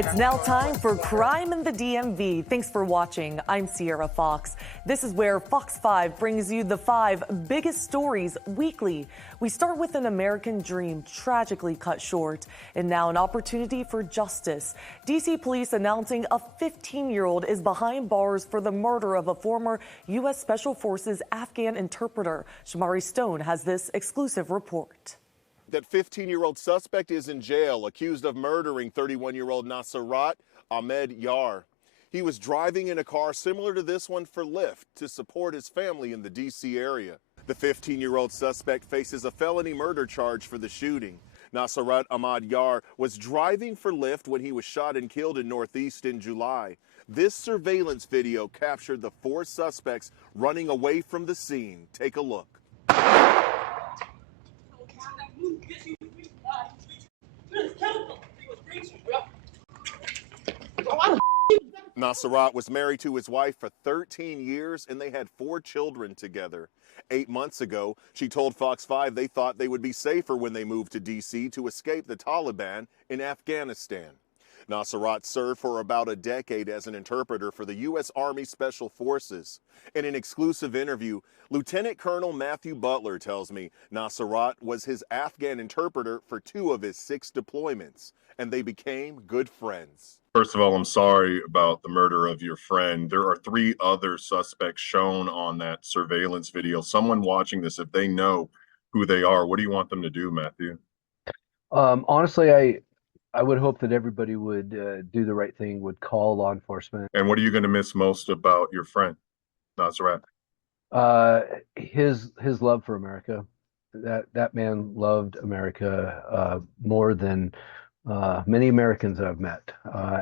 It's now time for Crime in the DMV. Thanks for watching. I'm Sierra Fox. This is where Fox 5 brings you the 5 biggest stories weekly. We start with an American dream tragically cut short, and now an opportunity for justice. DC police announcing a 15-year-old is behind bars for the murder of a former U.S. Special Forces Afghan interpreter. Shamari Stone has this exclusive report. That 15-year-old suspect is in jail, accused of murdering 31-year-old Nasrat Ahmed Yar. He was driving in a car similar to this one for Lyft to support his family in the D.C. area. The 15-year-old suspect faces a felony murder charge for the shooting. Nasrat Ahmed Yar was driving for Lyft when he was shot and killed in Northeast in July. This surveillance video captured the 4 suspects running away from the scene. Take a look. Nasrat was married to his wife for 13 years and they had 4 children together. 8 months ago, she told Fox 5 they thought they would be safer when they moved to D.C. to escape the Taliban in Afghanistan. Nasrat served for about a decade as an interpreter for the U.S. Army Special Forces. In an exclusive interview, Lieutenant Colonel Matthew Butler tells me Nasrat was his Afghan interpreter for 2 of his 6 deployments, and they became good friends. First of all, I'm sorry about the murder of your friend. There are 3 other suspects shown on that surveillance video. Someone watching this, if they know who they are, what do you want them to do, Matthew? Honestly, I would hope that everybody would do the right thing, would call law enforcement. And what are you going to miss most about your friend, Nasrat? His love for America. That man loved America more than many Americans I've met,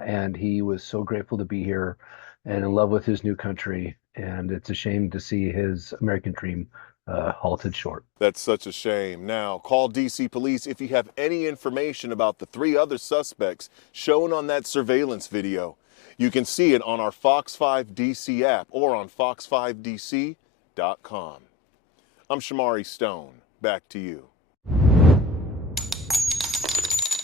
and he was so grateful to be here and in love with his new country. And it's a shame to see his American dream halted short. That's such a shame. Now, call D.C. police if you have any information about the 3 other suspects shown on that surveillance video. You can see it on our Fox 5 DC app or on fox5dc.com. I'm Shamari Stone. Back to you.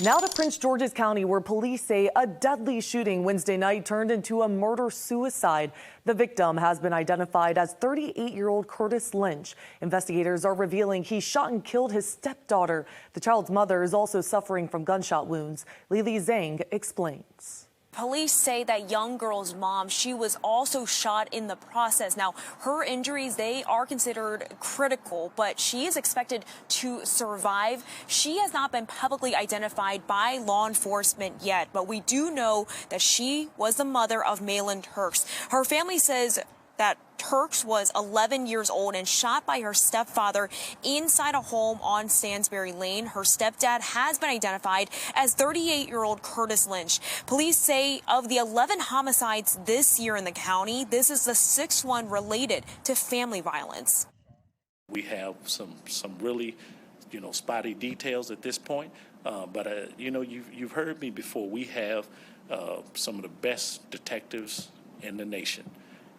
Now to Prince George's County, where police say a deadly shooting Wednesday night turned into a murder-suicide. The victim has been identified as 38-year-old Curtis Lynch. Investigators are revealing he shot and killed his stepdaughter. The child's mother is also suffering from gunshot wounds. Lily Zhang explains. Police say that young girl's mom, she was also shot in the process. Now, her injuries, they are considered critical, but she is expected to survive. She has not been publicly identified by law enforcement yet, but we do know that she was the mother of Malin Turks. Her family says that Turks was 11 years old and shot by her stepfather inside a home on Stansbury Lane. Her stepdad has been identified as 38-year-old Curtis Lynch. Police say of the 11 homicides this year in the county, this is the 6th one related to family violence. We have some really, spotty details at this point, but you've heard me before. We have some of the best detectives in the nation.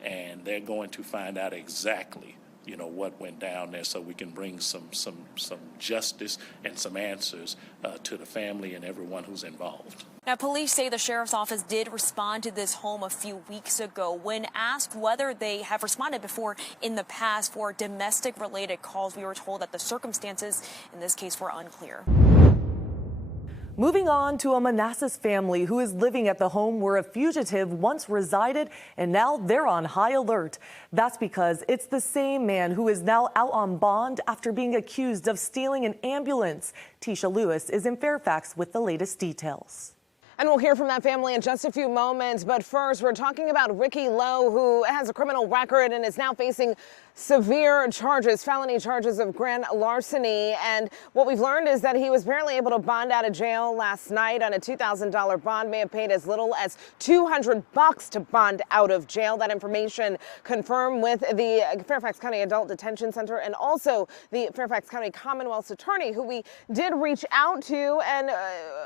And they're going to find out exactly, what went down there, so we can bring some justice and some answers to the family and everyone who's involved. Now, police say the sheriff's office did respond to this home a few weeks ago. When asked whether they have responded before in the past for domestic-related calls, we were told that the circumstances in this case were unclear. Moving on to a Manassas family who is living at the home where a fugitive once resided, and now they're on high alert. That's because it's the same man who is now out on bond after being accused of stealing an ambulance. Tisha Lewis is in Fairfax with the latest details. And we'll hear from that family in just a few moments. But first, we're talking about Ricky Lowe, who has a criminal record and is now facing severe charges, felony charges of grand larceny. And what we've learned is that he was apparently able to bond out of jail last night on a $2,000 bond, may have paid as little as $200 to bond out of jail. That information confirmed with the Fairfax County Adult Detention Center and also the Fairfax County Commonwealth's attorney, who we did reach out to and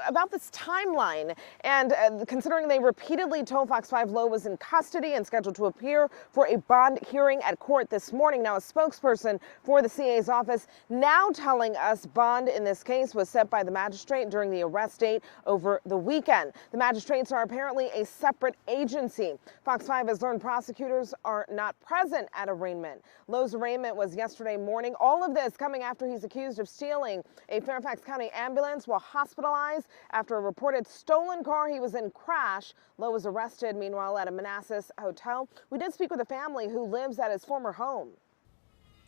about this timeline. And considering they repeatedly told Fox 5 Lowe was in custody and scheduled to appear for a bond hearing at court this morning. Now, a spokesperson for the CA's office now telling us bond in this case was set by the magistrate during the arrest date over the weekend. The magistrates are apparently a separate agency. Fox 5 has learned prosecutors are not present at arraignment. Lowe's arraignment was yesterday morning. All of this coming after he's accused of stealing a Fairfax County ambulance while hospitalized after a reported stolen car he was in crashed. Lowe was arrested, meanwhile, at a Manassas hotel. We did speak with a family who lives at his former home.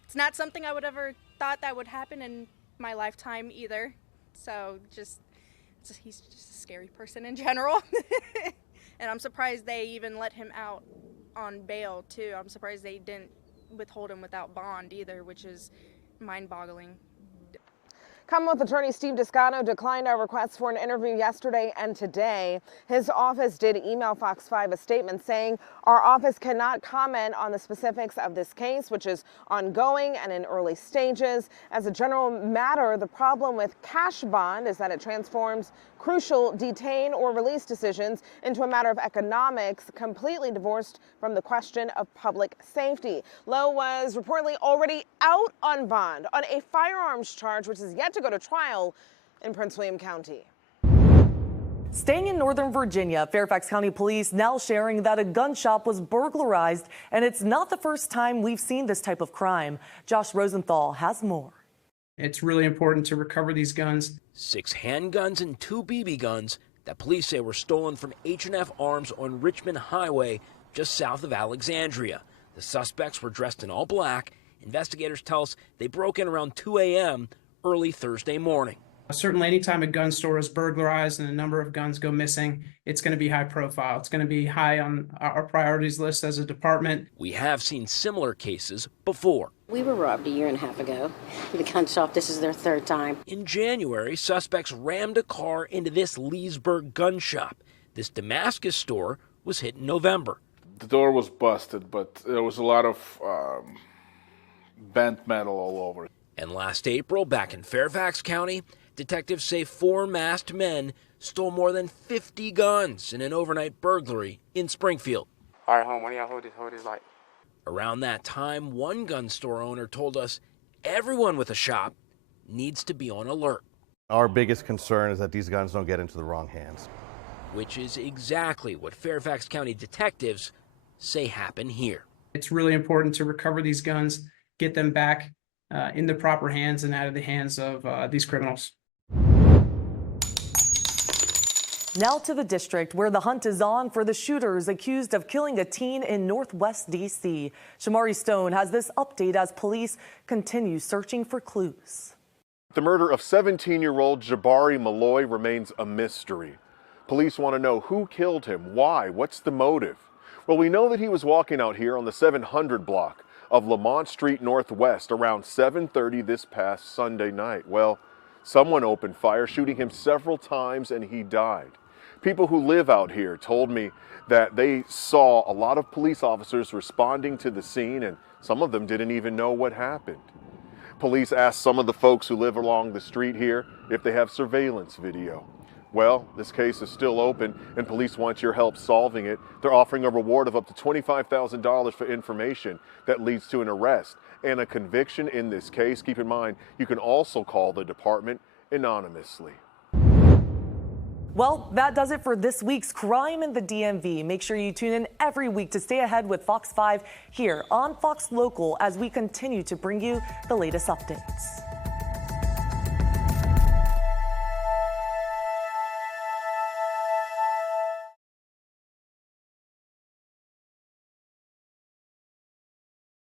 It's not something I would ever thought that would happen in my lifetime either. So he's just a scary person in general. And I'm surprised they even let him out on bail too. I'm surprised they didn't withhold him without bond either, which is mind-boggling. Commonwealth Attorney Steve Descano declined our request for an interview yesterday and today. His office did email Fox 5 a statement saying our office cannot comment on the specifics of this case, which is ongoing and in early stages. As a general matter, the problem with cash bond is that it transforms crucial detain or release decisions into a matter of economics, completely divorced from the question of public safety. Lowe was reportedly already out on bond on a firearms charge, which is yet to go to trial in Prince William County. Staying in Northern Virginia, Fairfax County Police now sharing that a gun shop was burglarized, and it's not the first time we've seen this type of crime. Josh Rosenthal has more. It's really important to recover these guns. 6 handguns and 2 BB guns that police say were stolen from H&F Arms on Richmond Highway just south of Alexandria. The suspects were dressed in all black. Investigators tell us they broke in around 2 a.m. early Thursday morning. Certainly, anytime a gun store is burglarized and a number of guns go missing, it's going to be high profile. It's going to be high on our priorities list as a department. We have seen similar cases before. We were robbed a year and a half ago. The gun shop, this is their 3rd time. In January, suspects rammed a car into this Leesburg gun shop. This Damascus store was hit in November. The door was busted, but there was a lot of bent metal all over. And last April, back in Fairfax County, detectives say 4 masked men stole more than 50 guns in an overnight burglary in Springfield. All right, home, when y'all hold his light. Around that time, one gun store owner told us everyone with a shop needs to be on alert. Our biggest concern is that these guns don't get into the wrong hands. Which is exactly what Fairfax County detectives say happened here. It's really important to recover these guns, get them back in the proper hands and out of the hands of these criminals. Now to the district where the hunt is on for the shooters accused of killing a teen in Northwest D.C. Shamari Stone has this update as police continue searching for clues. The murder of 17-year-old Jabari Malloy remains a mystery. Police want to know who killed him, why, what's the motive? Well, we know that he was walking out here on the 700 block of Lamont Street Northwest around 7:30 this past Sunday night. Well, someone opened fire, shooting him several times, and he died. People who live out here told me that they saw a lot of police officers responding to the scene, and some of them didn't even know what happened. Police asked some of the folks who live along the street here if they have surveillance video. Well, this case is still open, and police want your help solving it. They're offering a reward of up to $25,000 for information that leads to an arrest and a conviction in this case. Keep in mind, you can also call the department anonymously. Well, that does it for this week's Crime in the DMV. Make sure you tune in every week to stay ahead with Fox 5 here on Fox Local as we continue to bring you the latest updates.